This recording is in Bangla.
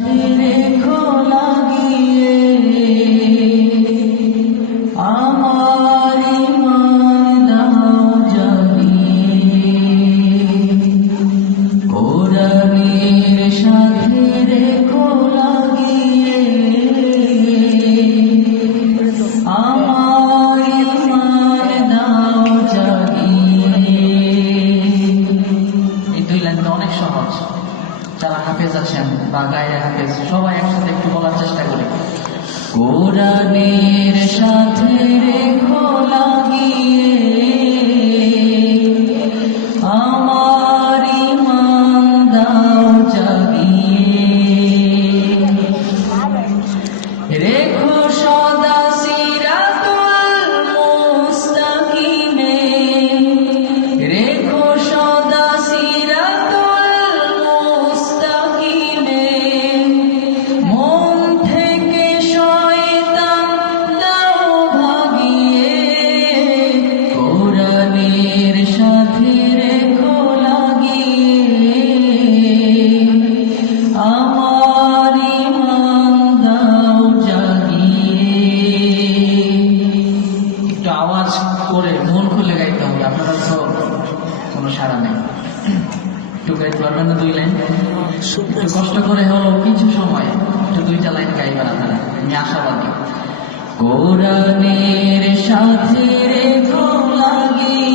সাথে রেখো লাগিয়ে আমার ঈমান দাও জাগিয়ে কোরআনের সাথে রেখো লাগিয়ে আমার ঈমান দাও জাগিয়ে। এই দুই লাইনটা অনেক সহজ, যারা হাফেজ আছেন বা গায়ে হাফেজ সবাই একসাথে একটু বলার চেষ্টা করি। কোরআনের সাথে রেখো লাগিয়ে আমার ঈমান দাও জাগিয়ে রেখো সদা সিরাতুল মুস্তাকিমে রেখো সদা সিরাতুল মুস্তাকিমে মন থেকে শয়তান দাও ভাগিয়ে কোরআনের সাথে রেখো লাগিয়ে আমার ঈমান দাও জাগিয়ে। একটু আওয়াজ করে মন খুলে গাইতে হবে, আপনারা তো কোনো সাড়া নেই। একটু গাইতে পারবেন না দুই লাইন? একটু কষ্ট করে হলো কিছু সময় একটু দুইটা লাইন গাইবেন আপনারা, আমি আশাবাদী। কোরআনের সাথে রেখো লাগিয়ে